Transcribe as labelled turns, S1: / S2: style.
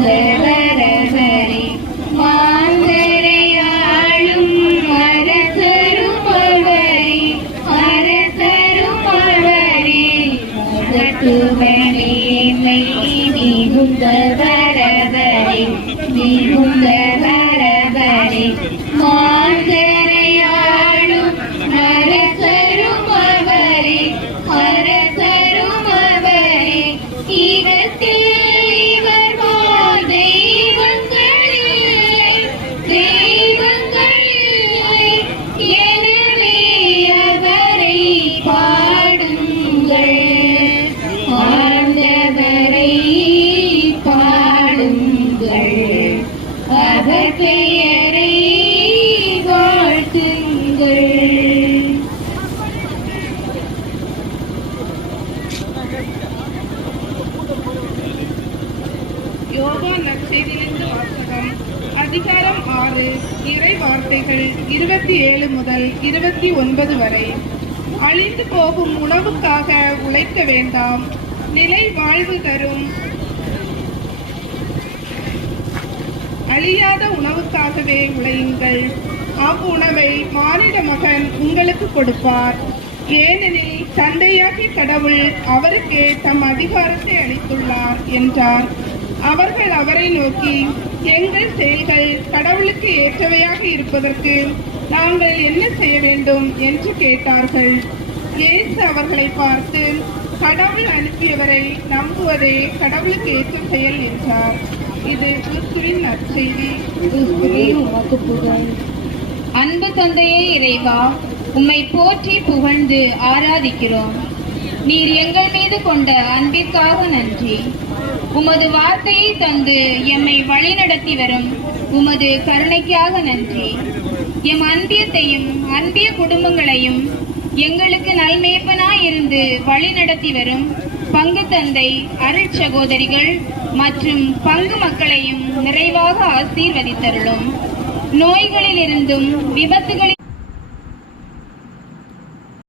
S1: Yeah. மகத்துவனே மிகுந்த வரவரே மிகுந்த வரவரே பெயரை வாழ்த்துங்கள்.
S2: நற்செய்தியிலிருந்து வாசகம். அதிகாரம் ஆறு இறை வார்த்தைகள் இருபத்தி ஏழு முதல் இருபத்தி ஒன்பது வரை. அழிந்து போகும் உணவுக்காக உழைக்க வேண்டாம். நிலை வாழ்வு தரும். அழியாத உணவுக்காகவே உழையுங்கள். அவ்வுணவை மானிட மகன் உங்களுக்கு கொடுப்பார். ஏனெனில் தந்தையாகிய கடவுள் அவருக்கே தம் அதிகாரத்தை அளித்துள்ளார் என்றார். அவர்கள் அவரை நோக்கி எங்கள் செயல்கள் கடவுளுக்கு ஏற்றவையாக இருப்பதற்கு நாங்கள் என்ன செய்ய வேண்டும்? என்று கேட்டார்கள். இயேசு அவர்களை பார்த்து கடவுள் அனுப்பியவரை நம்புவதே கடவுளுக்கு ஏற்ற செயல் என்றார். இது கிறிஸ்துவின் நற்செய்தி.
S1: உமக்கு புகழ்
S3: அன்பு தந்தையே இறைவா உம்மை போற்றி புகழ்ந்து ஆராதிக்கிறோம். நீர் எங்கள் மீது கொண்ட அன்பிற்காக நன்றி. உமது வார்த்தையை தந்து எம்மை வழிநடத்தி வரும் உமது கருணைக்காக நன்றி. எம் அன்பியத்தையும் அன்பிய குடும்பங்களையும் எங்களுக்கு நல்மேப்பனாய் இருந்து வழி நடத்தி வரும் பங்கு தந்தை அருள் சகோதரிகள் மற்றும் பங்கு மக்களையும் நிறைவாக ஆசீர்வதித்தருளும். நோய்களிலிருந்தும் விபத்துகளில்